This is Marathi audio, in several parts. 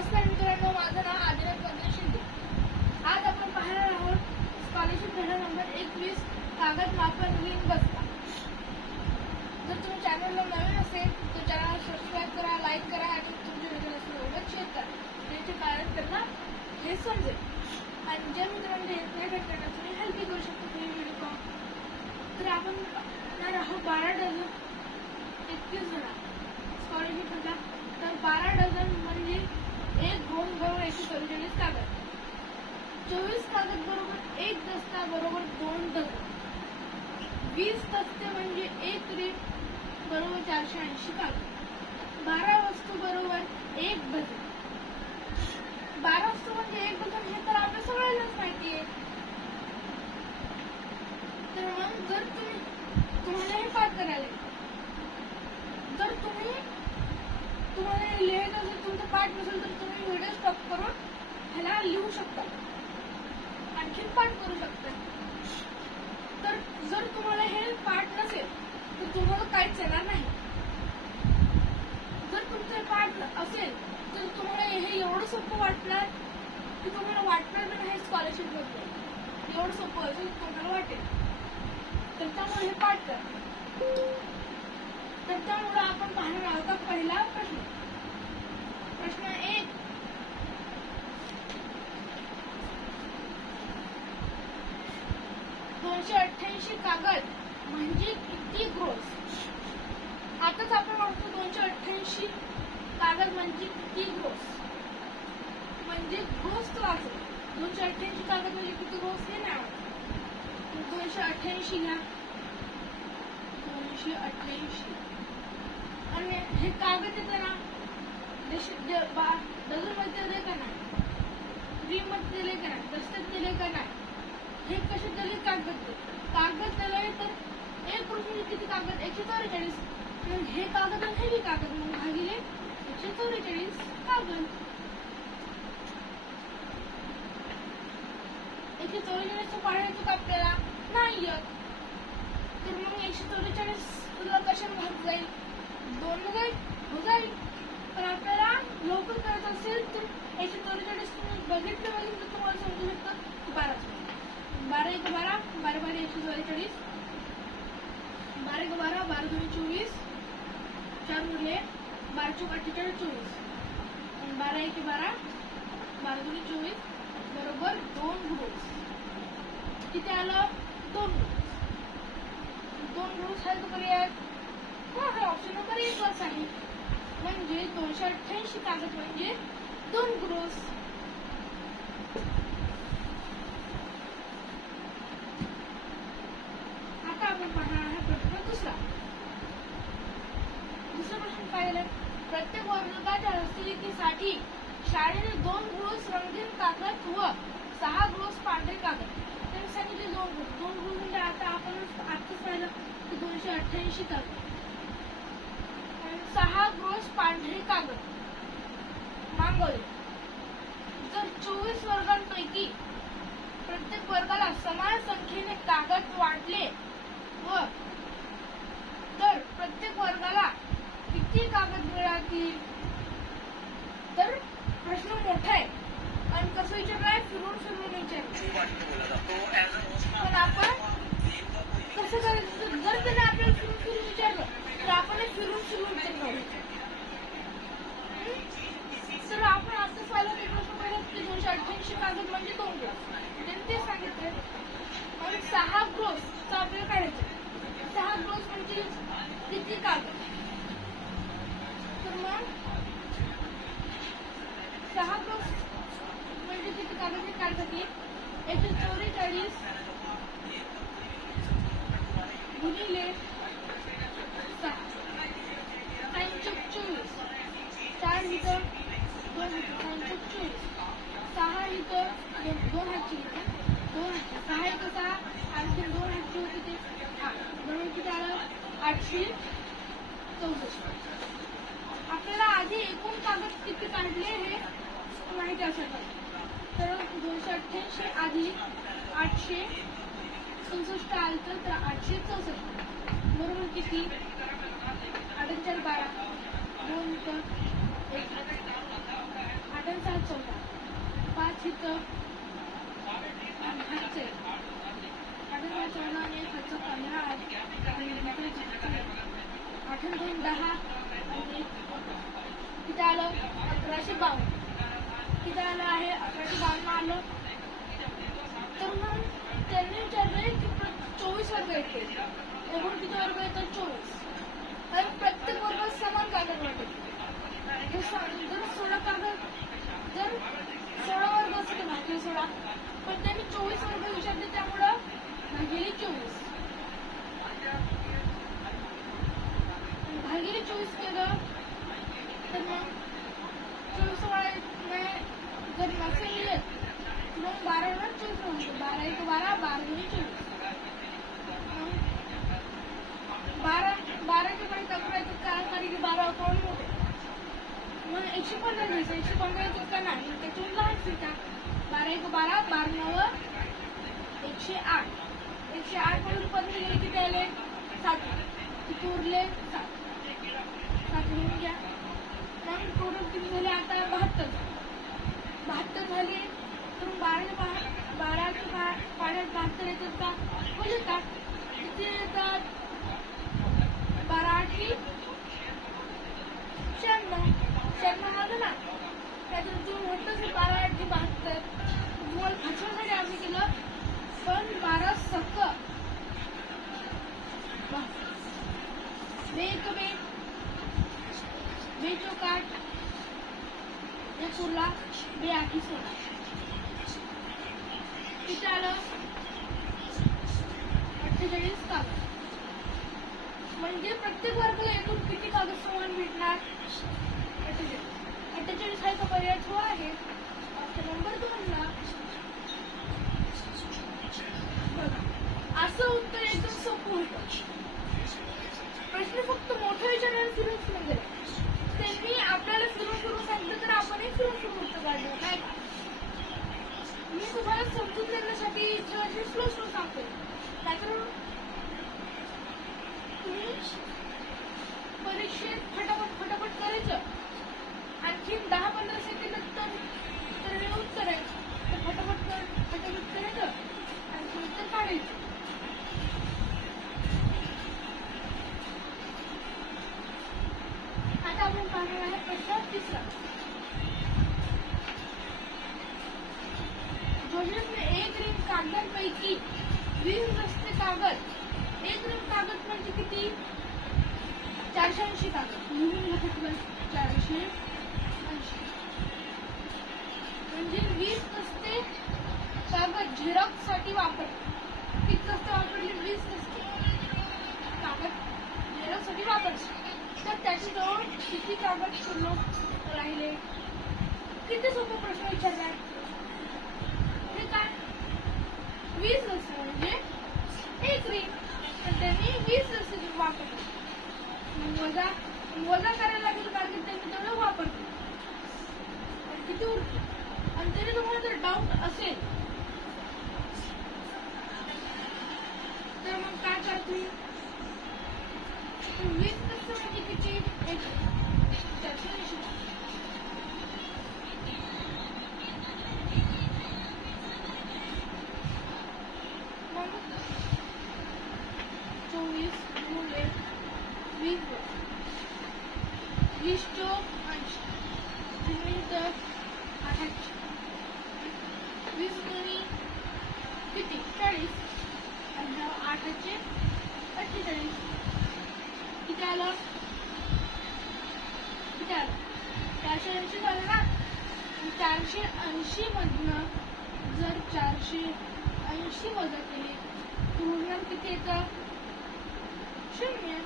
नमस्कार मित्रांनो, माझं नाव आदिनाथ पंकज शिंदे. आज आपण पाहणार आहोत स्कॉलरशिप धडा नंबर 21 कागद मापन लिंक बसता. जर तुम्ही चॅनलला नवीन असेल तर चॅनल सबस्क्राईब करा, लाईक करा आणि तुमच्या मित्रांना सोबत शेअर करा. याचे कारण त्यांना हे समजेल आणि ज्या मित्रांना येत नाही त्यांना तुम्ही हेल्प करू शकता तुम्ही व्हिडिओ पाहून. तर आपण पाहणार आहोत 12 डझन 21 धडा स्कॉलरशिप धडा. तर 12 डझन म्हणजे 1 घोंग बरोबर 144 कागद, 24 कागद बरोबर 1 दस्ता बरोबर 2 डझन, 20 दस्ते म्हणजे 1 रीप बरोबर 480 कागद, 12 वस्तू बरोबर 1 डझन. 12 वस्तू म्हणजे 1 डझन हे तर आपल्या सगळ्यांनाच माहिती आहे. तर मग जर तुम्हाला हे पाठ करायला जर तुम्हाला लिहायचं असेल, तुमचं पाठ नसेल तर तुम्ही व्हिडिओ स्टॉप करून ह्याला लिहू शकता, आणखी पाठ करू शकता. तर जर तुम्हाला हे पाठ नसेल तर तुम्हाला काहीच येणार नाही. जर तुमचं पाठ असेल तर तुम्हाला हे एवढं सोपं वाटणार की तुम्हाला वाटणार नाही स्कॉलरशिप बद्दल. एवढं सोपं असेल तुम्हाला वाटेल. तर त्यामुळे हे पाठ करा. तर त्यामुळे आपण पाहणार आहोत पहिला प्रश्न. प्रश्न 1. $288 कागद म्हणजे किती ग्रोस? आताच आपण म्हणतो 288 कागद म्हणजे किती ग्रोस, म्हणजे ग्रोस तो असेल. 288 कागद म्हणजे किती ग्रोस हे नाही. 288 घ्या, 288 आणि हे कागद येते ना डझन मध्ये दिले का नाही, रीम मध्ये दिले का नाही, दस्त्यात दिले का नाही, हे कसे दिले कागद दिले तर 1 रुपये किती कागद 144. हे कागद आणि हे कागद मग भागिले 144 कागद. 144 पाहायचं आपल्याला नाही येत. तर मग 144 तुला कशाने भाग जाईल, 2 हो जाईल. पण आपल्याला लवकर करायचं असेल तर 144 तुम्ही बघितलं तुम्हाला समजू शकतं 12 12 1 12 12 12 144 12 1 12 12 2 24 4 उरले 12 4 48 24 आणि 12 1 12 12 2 24 बरोबर 2 ग्रोस. किती आलं 2 ग्रोस आहे. तो पर्याय हा ऑप्शन नंबर 1 लाच आहे. म्हणजे 288 कागद म्हणजे 2 ग्रोस. आता आपण पाहणार आहे प्रश्न दुसरा. प्रश्न पाहिलं. प्रत्येक वर्गाच्या हस्तलिखीसाठी शाळेने 2 ग्रोस रंगीन कागद व 6 ग्रोस पांढरे कागद. त्यांनी सांगितले 2 ग्रोस म्हणजे आता आपण आताच पाहिलं की 288 कागद, 6 ग्रोस पांढरे कागद मागवले. जर 24 वर्गांपैकी प्रत्येक वर्गाला समान संख्येने कागद वाटले व तर प्रत्येक वर्गाला किती कागद मिळतील? तर प्रश्न मोठा आहे आणि कसं विचारलाय फिरून विचारलं. पण आपण कसं करायचं, जर त्याने आपल्याला फिरून विचारलं तर आपण फिरून विचारलं. तर आपण असं पाहिलं की प्रश्न पाहिलं की 288 कागद म्हणजे 2 ग्रोस. त्यांनी ते सांगितलं. आणि 6 ग्रोस आपल्याला काढायचं. 6 ग्रोस म्हणजे किती कागद? तर मग 6 ग्रोस म्हणजे किती कागद हे काढण्यासाठी 144 गुणिले 6 24 4 इथं 2 24 6 इथं 2 हातची 6 इथं 6 आणखी 2 हातची होती ते म्हणून किती आलं 864. आपल्याला आधी एकूण कागद किती काढले हे माहिती असेल. तर 288 आधी 867 आलं तर 864 बरोबर किती 8 4 12 2 1 8 कितीचं? 8चे. 8 आणि 14 आणि 1 15 आणि 8 आणि 2 10 आणि किती आलं? 1152. किती आलं आहे? 1152 आलं. तर मग त्यांनी विचारलंय की 24 वर्ग येतील. एकूण किती वर्ग येतात? 24. तर प्रत्येक वर्गात समान कागद वाटेल. जर 16 कागद, जर 16 वर्ग असते भागिले 16, पण त्यांनी 24 वर्ग विचारले, त्यामुळं भागिले 24. भागिले 24 केलं तर मग 24 जर नसेल येत मग 12 वर 24 म्हणतो. 12 1 12, 12 2 24. 12 चे पण टक्कर येतात, 12 कोण होते. मग 115 घ्यायचं. 115 येतात का नाही, त्यातून लहान सीटा. 12 1 12, 12 9 108. 108 मधून 15 गेले किती आले? 7. किती उरले? 7. 7 लिहून घ्या. मग टोटल किती झाले आता? 72. 72 झाले. तर 12 चे पाड्यात 72 येतात का? बोलले का? किती येतात? 12 8 96 आलं ना. त्यातून तुम्ही म्हटलं 12 8 72. तुम्हाला फसवण्यासाठी आम्ही केलं, पण 12 सक्क 2 1 2, 2 चौक 8, 1 उरला, 2 8 16. किती आलं? 48 कागद. म्हणजे प्रत्येक वर्गाला एकूण किती कागद समान भेटणार? 48. 48 हा पर्याय हो आहे. ऑप्शन नंबर 2 ला. बघा, असं उत्तर एकदम सोपं होतं. प्रश्न फक्त मोठं विचारणारे फिरून फिरून गेले. त्यांनी आपल्याला फिरून फिरून सांगितलं तर आपणही फिरून फिरून उत्तर काढलं, नाही का? मी तुम्हाला समजून देण्यासाठी स्लो सांगते. त्याच्यावर तुम्ही परीक्षेत फटाफट करायचं. आणखी 10-15 सेकंद तर हे उत्तर आहे, तर फटाफट करायचं आणि उत्तर काढायचं. आता आपण पाहणार आहे प्रश्न 3. योजनेत 1 रिंग कागदांपैकी 20 रस्ते कागद. 1 रिंग कागद म्हणजे किती? 480 कागद. लिहून घ्या 480 म्हणजे 20 रस्ते कागद झेरॉक्स साठी वापरले. किती रस्ते वापरले? 20 रस्ते कागद झेरॉक्स साठी वापरले. तर त्याच्याजवळ किती कागद शिल्लक राहिले? किती सोपा प्रश्न विचारलाय. हे काय? 20 रस्ते म्हणजे 1 रिंग, तर त्यांनी 20 रस्ते वापरले. वजा करायला लागेल, कारण त्यांनी तेवढं वापरले. किती उरते? आणि तरी तुम्हाला जर डाऊट असेल तर मग काय करते? 20 रस्ते म्हणजे किती? 480. मग 24 गुणिले 20 20 चौक 80. तर 8 20 गुणी किती? 40. आणि 8 चे 48. किती आलं? 480 झालं ना. 480 मधनं जर 480 वजा केले तर उरणार किती येतं? 0.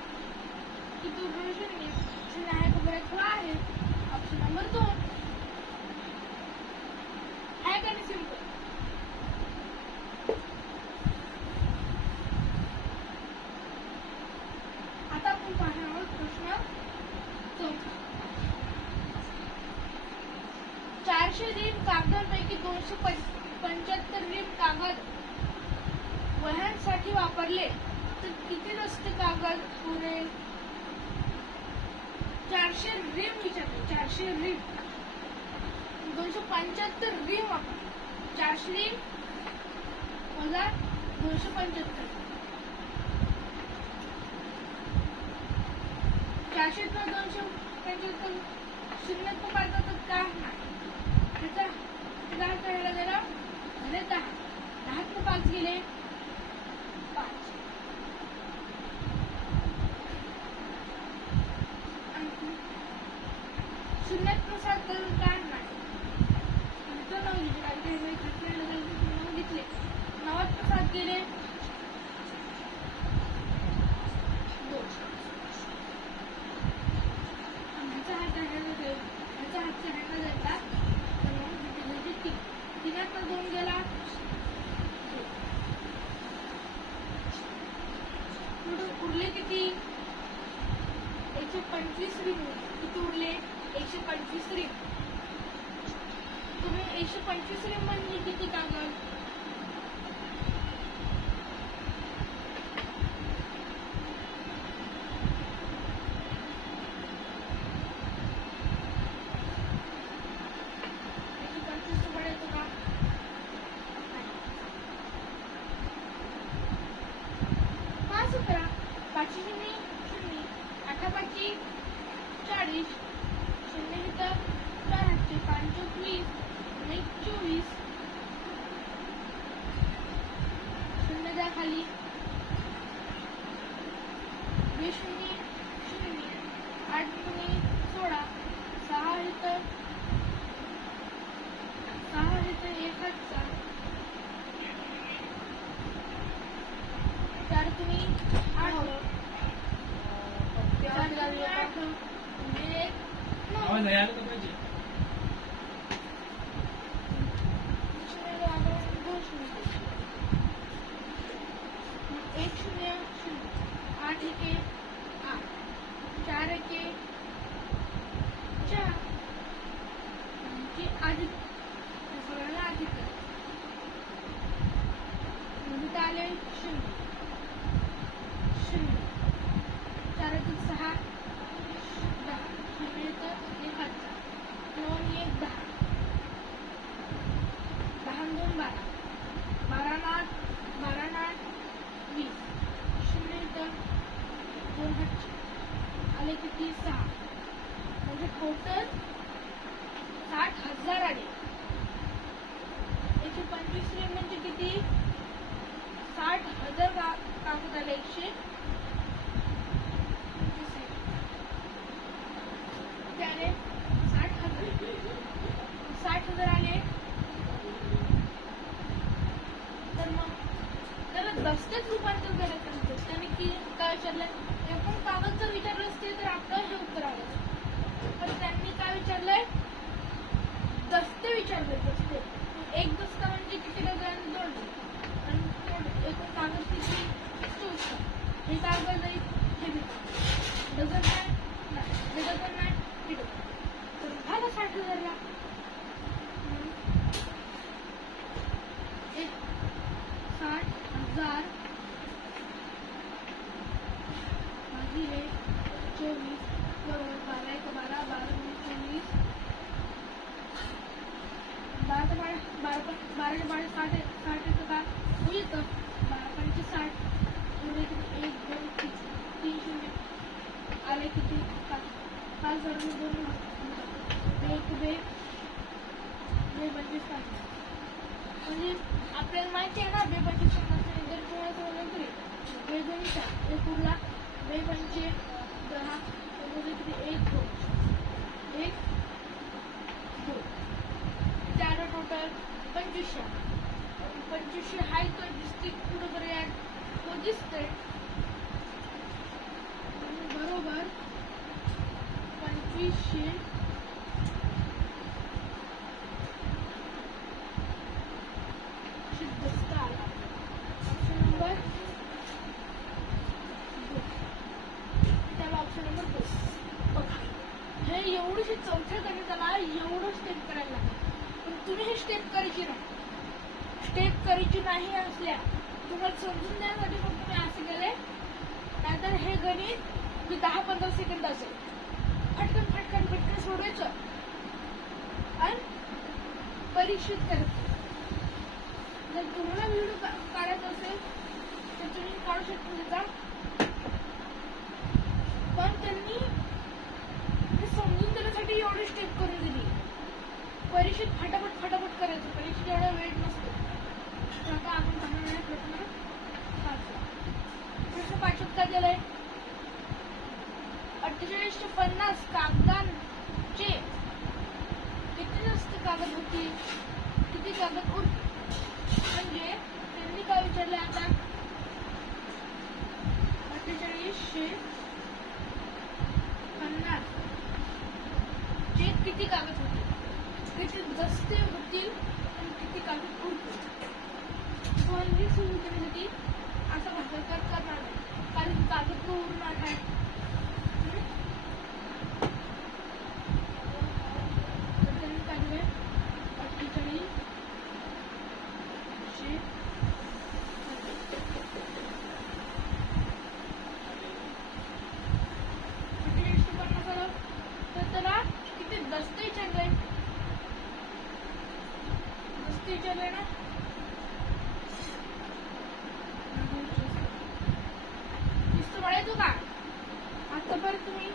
किती उरणार? 0. 0 आहे का? बरं आहे. ऑप्शन नंबर 2 आहे का? नाही सिंपल. आता आपण पाहणार आहोत प्रश्न 4. 400 रिम कागदांपैकी 275 रिम कागद वह्यांसाठी वापरले तर किती रस्ते कागद उरेल? 400 रिम विचारले. 400 रिम 275 रिम वापरले. 400 वजा 275. 400 + 275 शून्य तो पाहिजे तर काय नाही. त्याचा काय करायला गेला झाले 10. 10 5 गेले 5. शून्यात 7 तर काय नाही. नंतर 9 घेतले काय घेतले 9 7 गेले 2. ह्याचा हात ह्याच्या हातच्या हँडल जायचा तर मग 3. 3 2 गेला 2. उरले किती 125 रिंग. किती उरले 125 रिंग. तुम्ही 125 रिंग म्हणजे किती कागद पाचशे शून्य 8 5 40 शून्य इथं 4 8 5 20 24 शून्य द्या खाली 20 शून्य 8 शून्य 16 6 इथं 1 हातचा 4 तुम्ही 8 आले किती 6 म्हणजे टोटल 60,000 आले. 125 रिंग म्हणजे किती 60,000 कागद आले. 60,000 आले तर मग त्याला दस्त्यात रूपांतर करायचं नसतं. त्याने की काय विचारलं एकूण कागद जर विचारलं असते तर आपलं हे उत्तर आलं. पण त्यांनी काय विचारलंय दस्ते विचारले. दस्ते एक दस्ता म्हणजे किती डझन 2 डझन. एकूण कागद किती 24. हे कागद नाही हे डझन नाही हे डझन नाही हे डझन तर झालं 60,000 ला. 60,000 भागिले 24 बरोबर 12 1 12 12 24 12 12 12 60 60 का होईल 12 5 60 1 2 3 शून्य आले किती 5 2 2 1 2 25 म्हणजे आपल्याला माहिती आहे ना 25 जर कोणाचं तरी वेगवेगळी एक उरला 2 5 10 1 2 1 2 4 टोटल 2500 हाय तो दिसते पुढे पर्यंत तो दिसतोय बरोबर 2500 ऑप्शन नंबर 2. त्याला ऑप्शन नंबर 2 बघा. हे एवढीशी चौथ्या गणिताला एवढं स्टेप करायला लागतं. पण तुम्ही हे स्टेप करायची नाही असल्या तुम्हाला समजून देण्यासाठी पण तुम्ही असे गेले. नाहीतर हे गणित 10-15 सेकंद असेल. फटकन सोडायचं आणि परीक्षित करायचं. जर तुम्हाला व्हिडिओ काढायचा असेल तर तुम्ही काढू शकता त्याचा, पण त्यांनी समजून देण्यासाठी एवढी स्टेप करून दिली. परीक्षेत फटाफट फटाफट करायचं, परीक्षेत एवढा वेळ नसतो. तर आता आपण पाहणार आहे प्रश्न 5 काय दिलाय, 4850 कागदांचे किती जास्त कागद होती, किती कागद उरते. म्हणजे त्यांनी काय विचारलं आता, 4850 चे किती कागद होते, किती दस्ते होतील आणि किती कागद उरतील. समजण्यासाठी असा भाषाकार करणार नाही, कारण कागद तो उरणार आहे. तर त्यांनी काढले 4850 आलं. तर त्याला किती दस्ते विचारले, दस्ते विचारले ना. पडायचो का आतापर्यंत तुम्ही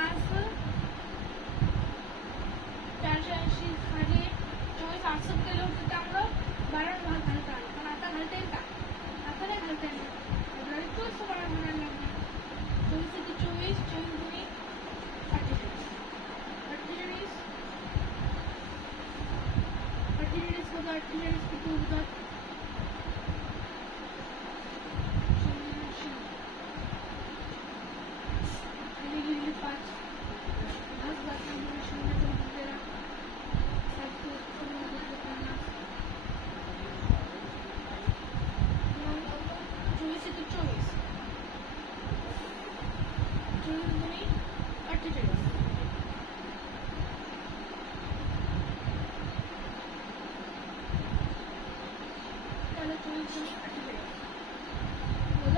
आज 480 खाली 24 8 केलं होतं, त्यामुळं 12 भाग घालता आला. पण आता घालता येईल का, आता नाही घालता येणार. 24 म्हणायला लागणार, 24 ते 24 24 गुणी 48 किती होतात,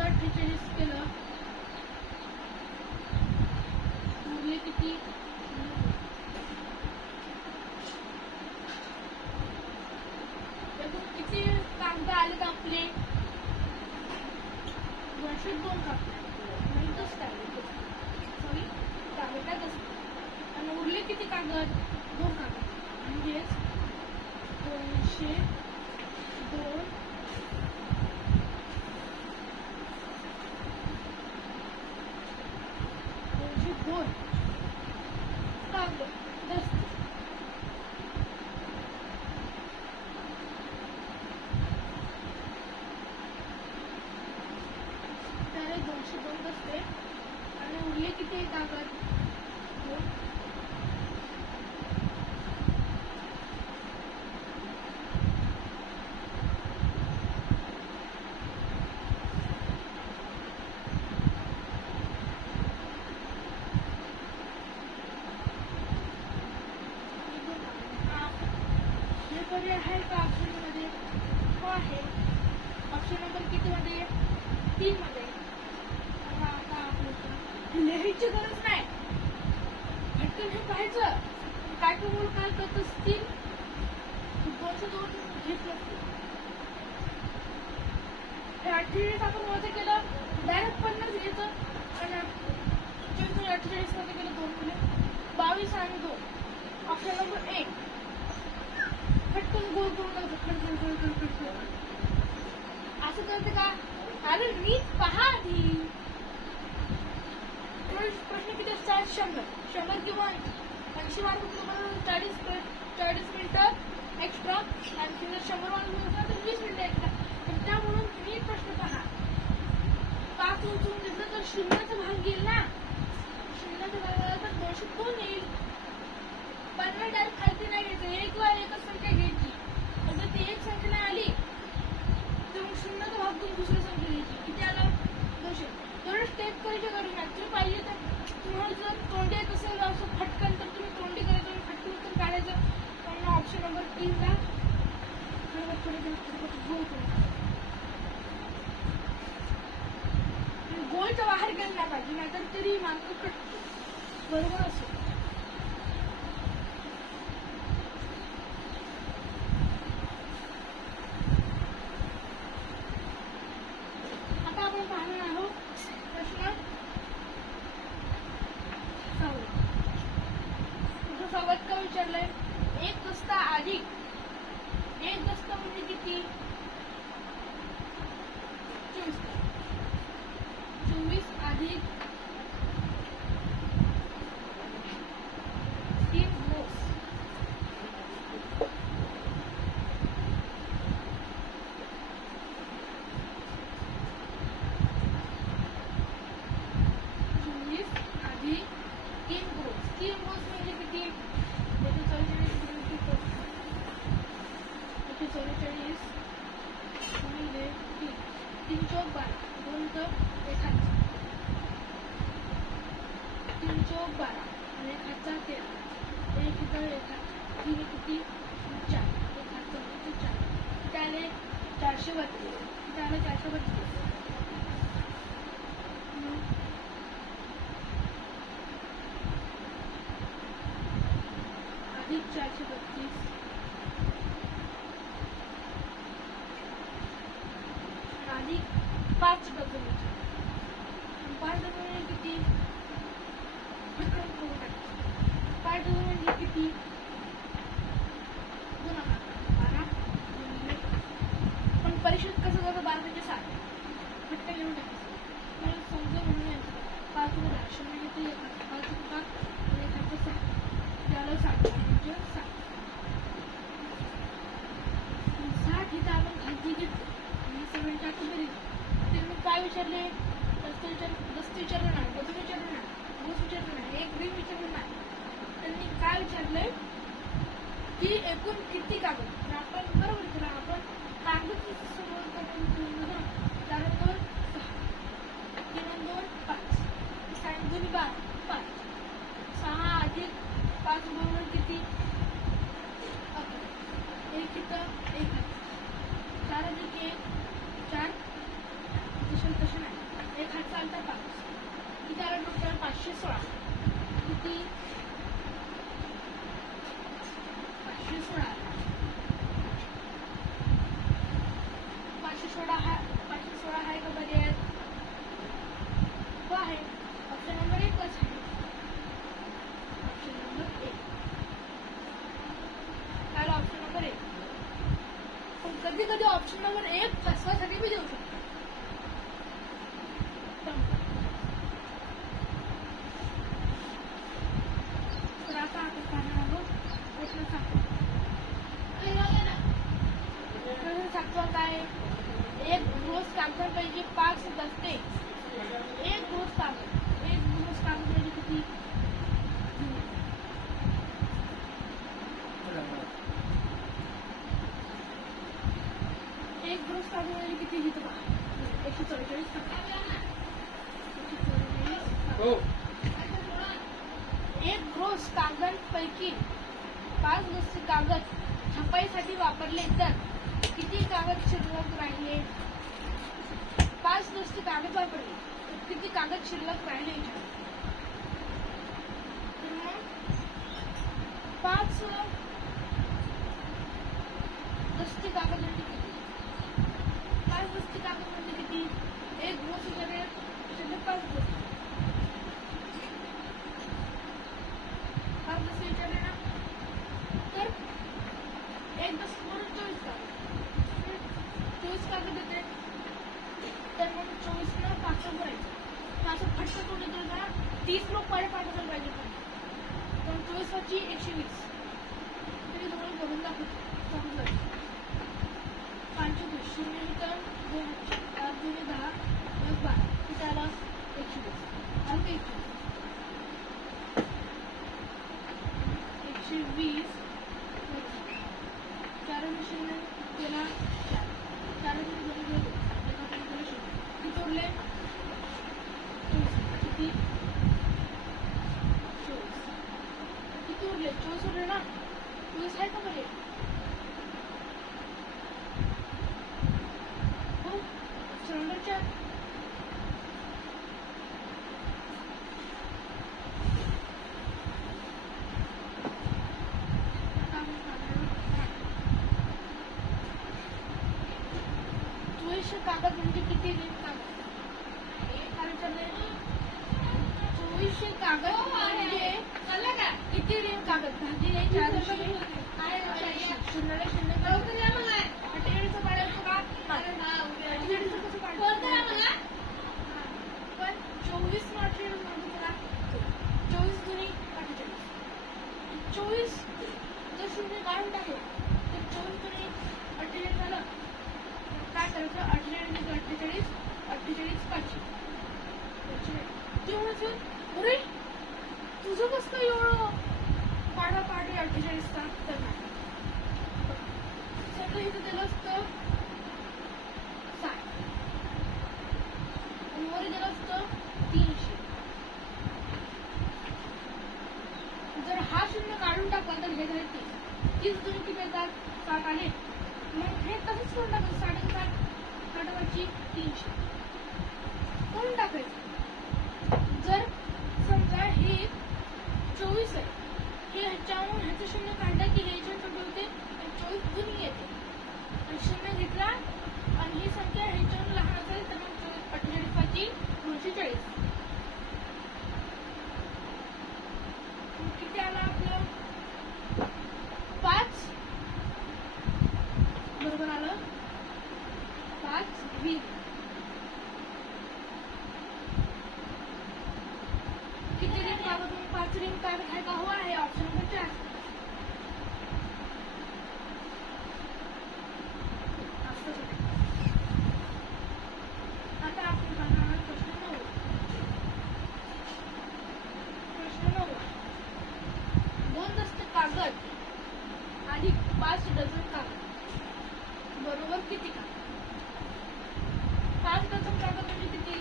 48 केलं उरले किती, किती कागद आले आपले, 202 कागद. माहितच काय सॉरी कागदात असते. आणि उरले किती कागद, 2 कागद. म्हणजेच 202 कागद दस्ते. त्याला 202 दस्ते आणि उरले किती कागद, 2. पर्याय आहे का ऑप्शन मध्ये, हो आहे. ऑप्शन नंबर किती मध्ये, 3 मध्ये. आता आपलं लिहायची गरज नाही, फटकन हे पाहायचं काय तुम्हाला काय करत असतील. 202 घेतलं, हे 48 आपण वजा केलं, डायरेक्ट 50 घ्यायचं. आणि 48 मध्ये केलं 2 केले 22 आणि 2. ऑप्शन नंबर 1 फटकन गोल करून असं करते का, अरे नीट पहा आधी. प्रश्न किती असतात, 100 किंवा 80 मार्क तुम्हाला 40 मिनिटं एक्स्ट्रा, आणखी जर 100 मार्क तर 20 मिनिटं एक्स्ट्रा. तर त्यामुळे नीट प्रश्न पहा. 5 उचलून घेतलं तर शून्याचा भाग येईल ना, शून्याचा भाग आला तर 202 येईल. 50 डायरेक्ट खालती नाही घ्यायचं, एक वा एकच संख्या घ्यायची. जर ती एक संख्या नाही आली तर मग शून्याचा भाग करून दुसरी संख्या घ्यायची. किती आला, 200. तेवढं स्टेप करायची गरज नाही. तुम्ही पाहिजे तर तुम्हाला जर तोंडी येत असेल असं फटकन तर तुम्ही तोंडी करायचं आणि फटकन उत्तर काढायचं. पण ऑप्शन नंबर 3 ला गोलच्या बाहेर गेलं नाही पाहिजे, नाहीतर तरी मार्क कटतो. बरोबर असेल. किती 4. 1 हात चौरस 4. त्याने 432. त्याला 432. अधिक 432 अधिक 5 डझन. 5 डझन म्हणजे किती? 5 डझन म्हणजे किती? 12. पण परीक्षेत कसं जातं? 12 म्हणजे 7. पटकन लिहून टाकायचं. मला समजा म्हणून 5 राशन म्हणजे ते 5 6 त्याला 7 म्हणजे 7. 60 इथं आपण खालती घेतो आणि 7 टाकतो तरी ते मग काय विचारले? दस्त विचारलं नाही, बदल विचारलं नाही, गोस विचारलं नाही, एक ग्रीन विचारलं नाही. त्यांनी काय विचारलंय की एकूण किती कागद? तर आपण बरोबर केलं. आपण कागद समोर करून ठेवलं ना. 4 2 6, 3 2 5, 6 2 12 5. 6 अधिक 5 बरोबर किती? 11. 1 इथं 1 हात. 4 अधिक 1 4. तसं नाही. 1 हात चालता 5. किती आला टोटल? 516. किती? 516. 516 आहे का पर्याय? हो आहे. ऑप्शन नंबर 1 आहे. Option number 1. काय ऑप्शन नंबर 1? पण कधी कधी ऑप्शन नंबर 1 फसवासाठी बी देऊ शकतो. तर आता आपण पाहणार आहोत प्रश्न 7. प्रश्न 7 काय? एक ठोस कागदांपैकी 5 दस्ते. एक ठोस कागद म्हणजे किती? एक ठोस कागद म्हणजे किती? लिहितो बघा. 144. एक ठोस कागदांपैकी 5 दस्ते कागद छपाईसाठी वापरले तर किती कागद शिल्लक राहिले? 5 दस्ते कागद वापरले तर किती कागद शिल्लक राहिले? तर मग 5 दस्ते कागद म्हणजे किती? 5 दस्ते कागद म्हणजे किती? एक ठोस विचारले 5 दस्ते. 5 दस्ते विचारले ना. तर एक दस्त म्हणून 24 कागद. 24 कागद येते. तर मग 24 ला 5 भरायचं. 5 फटकन कोण येतो का? 30 लोक पाहिजे पाठवायला पाहिजे. पण 24 वाची 120. तरी तुम्हाला बघून दाखवतो. 5 0 इथं 2 5 2 10 12 इथं आला 120. आलं का 120? 4 0 केला 4. 4 0 किती उरले? 24. किती? 24. किती उरले? 24 उरले ना. 24 आहे का बरे? हो. नंबर 4. कागद म्हणजे किती रीम कागद? 2400 कागद म्हणजे किती रीम कागद? भागिले 480. 48चं काढायचं का? 48चं कसं काढायचं? पण 24 नं 48 म्हणजे बघा. 24 दुनी 48. 24 जर शून्य काढून टाकलं तर 24 दुनी 48 झालं. काय करायचं? 48 5. अरे तुझं कसं काय एवढं पाढापाढी 48 चा? तर नाही. समजा इथं दिलं असतं 60 आणि वर दिलं असतं 300. जर हा शून्य काढून टाकला तर हे झाले 30. 30 तुम्ही किती येतात 60 आले मग हे तसंच करून टाकायचं 60 60 300 करून टाकायचं. जर समजा हे 24 आहे हे ह्याच्यावरून ह्याचं शून्य काढलं की हे ह्याच्या छोटे होते आणि 24 जुनी येते आणि शून्य घेतला आणि ही संख्या ह्याच्यावरून लहान असेल तर मग 48 240 किती आला आपलं 5 बरोबर आलं 5 रिंग किती रिंग बाबा तुम्ही 5 रिंग का है का हुआ है ऑप्शन नंबर 4 आता आपण बघणार प्रश्न 9 2 दस्त कागद अधिक 5 डझन कागद बरोबर किती का 5 डझन कागद म्हणजे किती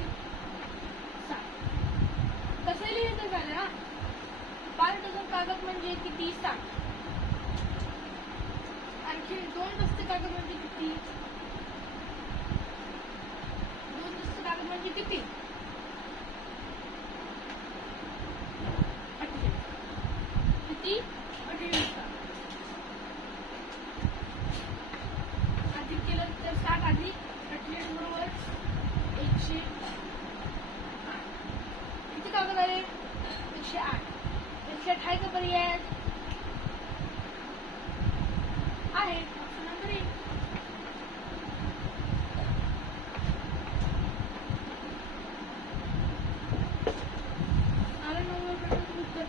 7 कसं लिहायचं झालं ना 5 डझन कागद म्हणजे किती 7 आणखी 2 दस्त कागद म्हणजे किती 2 दस्त कागद म्हणजे किती 48 किती 28 अधिक केलं तर 7 अधिक 48 बरोबर 108 किती कागद आले 108 108 आहे का पर्याय आहे ऑप्शन नंबर 1 आलं 9 प्रश्नाचं उत्तर.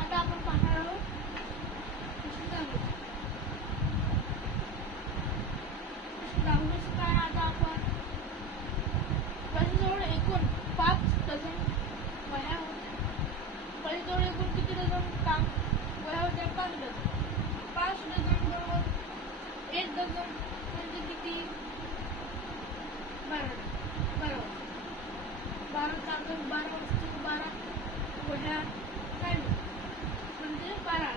आता आपण पाहणार आहोत प्रश्न 10. प्रश्न 10 काय आता आपण पहिल्याजवळ एकूण 5 डझन वह्या होत्या पहिल्याजवळ एकूण किती डझन वह्या होत्या 5 डझन 5 डझन बरोबर 1 डझन म्हणजे किती 12 कागद 12 वस्तू 12 वह्या काय म्हणजे 12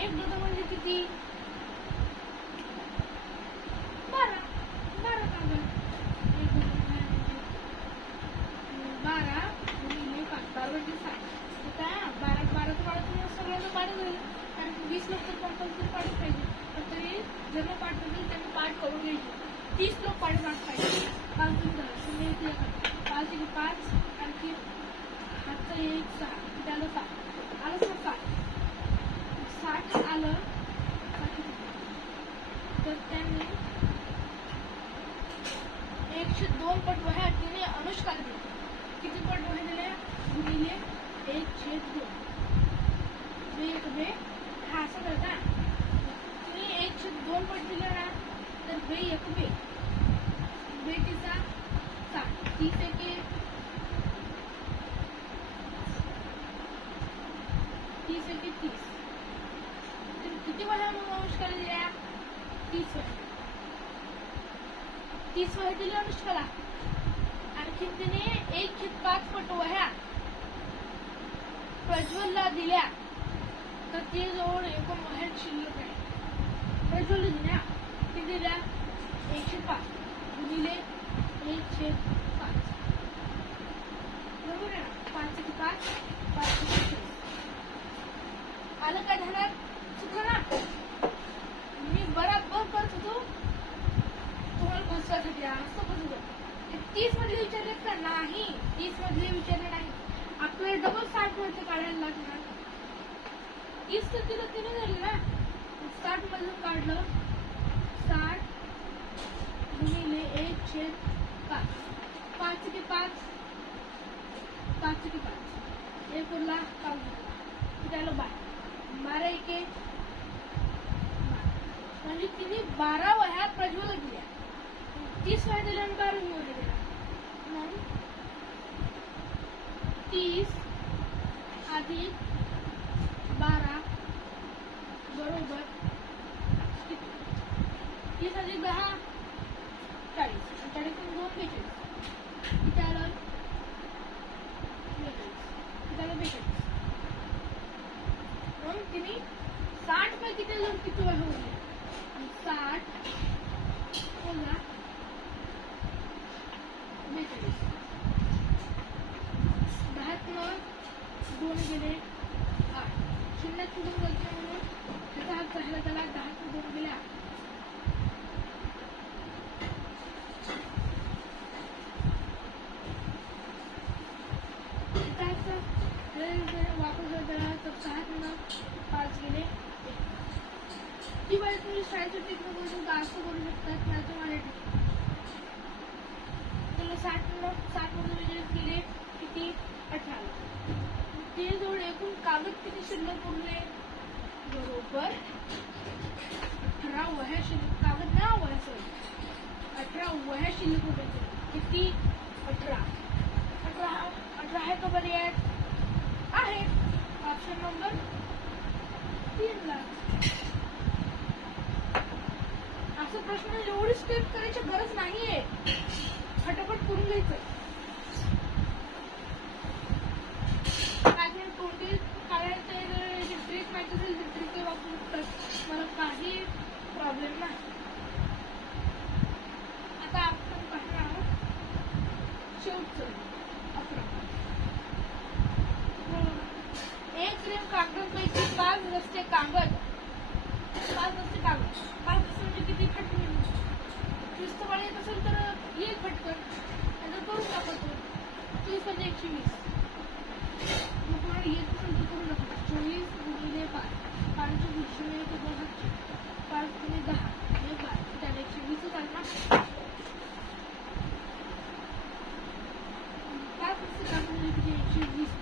1 डझन म्हणजे किती 12 कागद 1 डझन म्हणजे 12 गुणिले 5 12 म्हणजे 60 काय 12 तुम्हाला सगळ्यांना पाठ होईल कारण 20 लोक तर कंपल्सरी पाठ पाहिजे पण तरी ज्यांना पाठ होईल त्यांनी पाठ करून घ्यायचे 30 लोक पाठ पाहिजे 5 0 5 5 आणखी हातचं 1 6 त्याला 7 आलं 60 आलं तर त्यांनी 102 पट वह्या तिने अनुष्काला दिल्या किती पट वह्या दिल्या गुणिले 1/2 हा असं करता तुम्ही 1/2 पट दिलं ना तर 2 किसा 7 30 एके 30 किती वह्या अनुष्काला दिल्या 30 वह्या 30 वह्या दिल्या अनुष्काला आणखी तिने 1/5 पट वह्या प्रज्वलला दिल्या तर ती जवळ एकूण वह्या शिल्लक आहे प्रज्वलला दिल्या किती दिल्या 105 गुणिले 1/5 बरोबर आहे ना 5 5 आलं काय झालं चुकलं ना मी बराबर करत होतो तुम्हाला फसवासाठी असं फसवत होतं 30 मधले विचारलेत का नाही 30 मधले विचारले नाही आपल्याला डबल 60 मध्ये काढायला लागणार 30 तर तिला तिने झाले ना 60 मधून काढलं 60 गुणिले 1/5 5 के 5 एक उरला 5 त्याला 12 एके म्हणजे तिने 12 वह्या प्रज्वल दिल्या 30 वह्या दिल्यानंतर 12 वह्या दिल्या म्हणून 30 अधिक 12 बरोबर 30 अधिक 10 40 40 2 42 किती आलं 42 म्हणून तिने 60 किती लोक किती वेळ होईल 60 बोला 42 10 2 गेले 8 शिल्लक कुठून बोलते म्हणून त्याचा हात राहिला त्याला 10 2 गेले 8 वापस त्याला तर 5 गेले ती वेळ तुम्ही शाळेच्या टेक्निकमधून जास्त करू शकतात त्याच्या माझ्या त्याला 60 मधून गेले किती 18 ते जवळ एकूण कागद किती शिल्लक उरले बरोबर 18 वह्या शिल्लक कागद ना वह्या सर 18 वह्या शिल्लक उरले किती 18 आहे का पर्याय आहे ऑप्शन नंबर 3 ला असं प्रश्न एवढी स्टेप करायची गरज नाहीये फटाफट करून घ्यायचं कोणती काढायचे ट्रिक माहिती असेल ट्रिक वापरू शकतात मला काही प्रॉब्लेम नाही आता आपण पाहणार आहोत शेवटचं 11 1 ग्रॅम कागदांपैकी 5 रस्ते कागद 5 म्हणजे किती खटकन नुसतं मला येत असेल तर येईल खटकन त्याचं करून टाकतो 30 म्हणजे 120 मग कोणाला येत असेल तर करू नका 24 गुणिले 5 5 गुणिले 5 गुणिले 10 हे 5 त्याला 120 आला ना 5 रस्ते कागद म्हणजे किती 120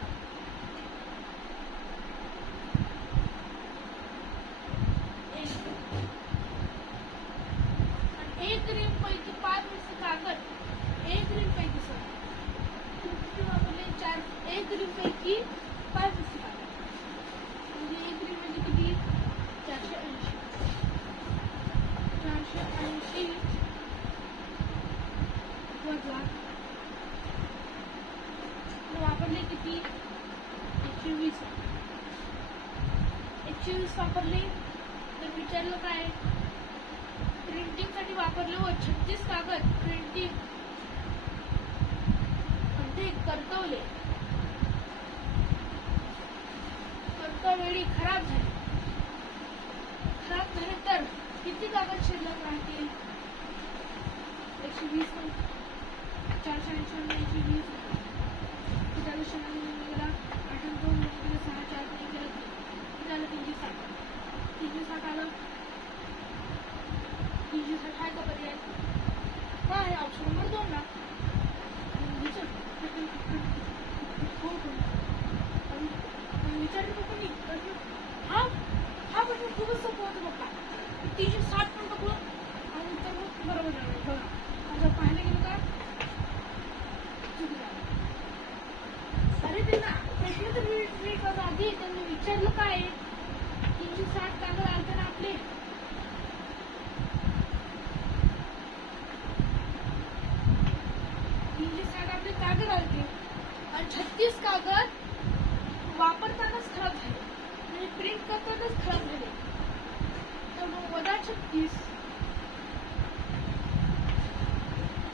पैकी 5 रस्ते कागद म्हणजे 1 ग्रॅम म्हणजे किती 480 वजा वापरले किती 120 वापरले तर विचारलं काय प्रिंटिंग साठी वापरले व 36 कागद प्रिंटिंग मध्ये करतवले वेळी खराब झाले तर किती कागद शिल्लक राहतील 120 480 120 त्याला 6 झालं 360 आलं 360 आहे का पर्याय काय ऑप्शन नंबर 2 ला विचारलं कोणी हा प्रश्न खूपच सोपं होतं बघा 360 पण पकडू आणि उत्तर बरोबर झालं बघा आता पाहायला गेलो का अरे ते ना प्रश्न तर नीट आधी त्यांनी विचारलं काय 360 कागद आलते ना आपले 360 आपले कागद आलते आणि 36 कागद वापरतानाच खराब झाले म्हणजे प्रिंट करतानाच खराब झाले तर मग वजा 36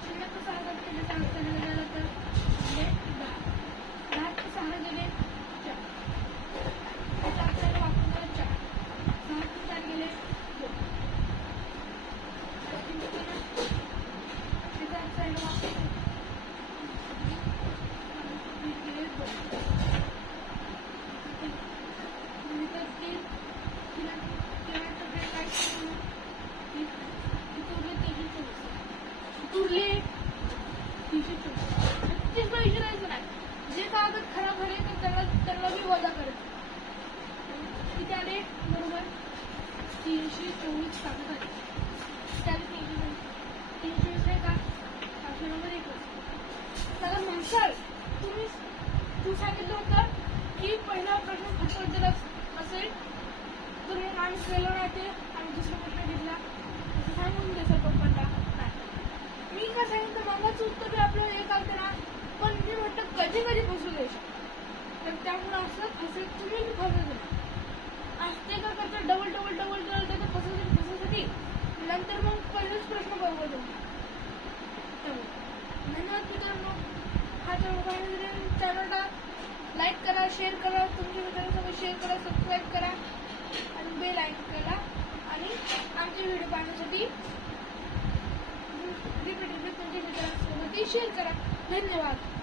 शिल्लक 6 केले 10 तर 10 6 गेले 4 आपल्याला वापरलं 4 4 गेले 2 विचारायचं नाही जे कागद खराब झाले तर त्यांना मी वजा करायचं किती आले बरोबर 324 कागद आले त्याला 324 आहे का ऑप्शन नंबर 1 त्याला म्हणसाल तू सांगितलं होतं की पहिला प्रश्न फक्त उत्तर असेल तर मग आम्ही केलं राहते आणि दुसरा प्रश्न घेतला असं सांगून द्यायचं पप्पांना मी काय सांगितलं मागाचं उत्तर बी आपलं एक आलते ना पण मी म्हटलं कधी फसू द्यायचं तर त्यामुळे असं तुम्ही बी फसत असते का करता डबल मित्रांनो, हा चॅनलला लाईक करा, शेअर करा, तुमच्या मित्रांसोबत शेअर करा, सबस्क्राईब करा आणि बेल आयकॉन करा आणि आमचे व्हिडिओ पाहण्यासाठी रिपीट तुमच्या मित्रांसोबत शेअर करा. धन्यवाद.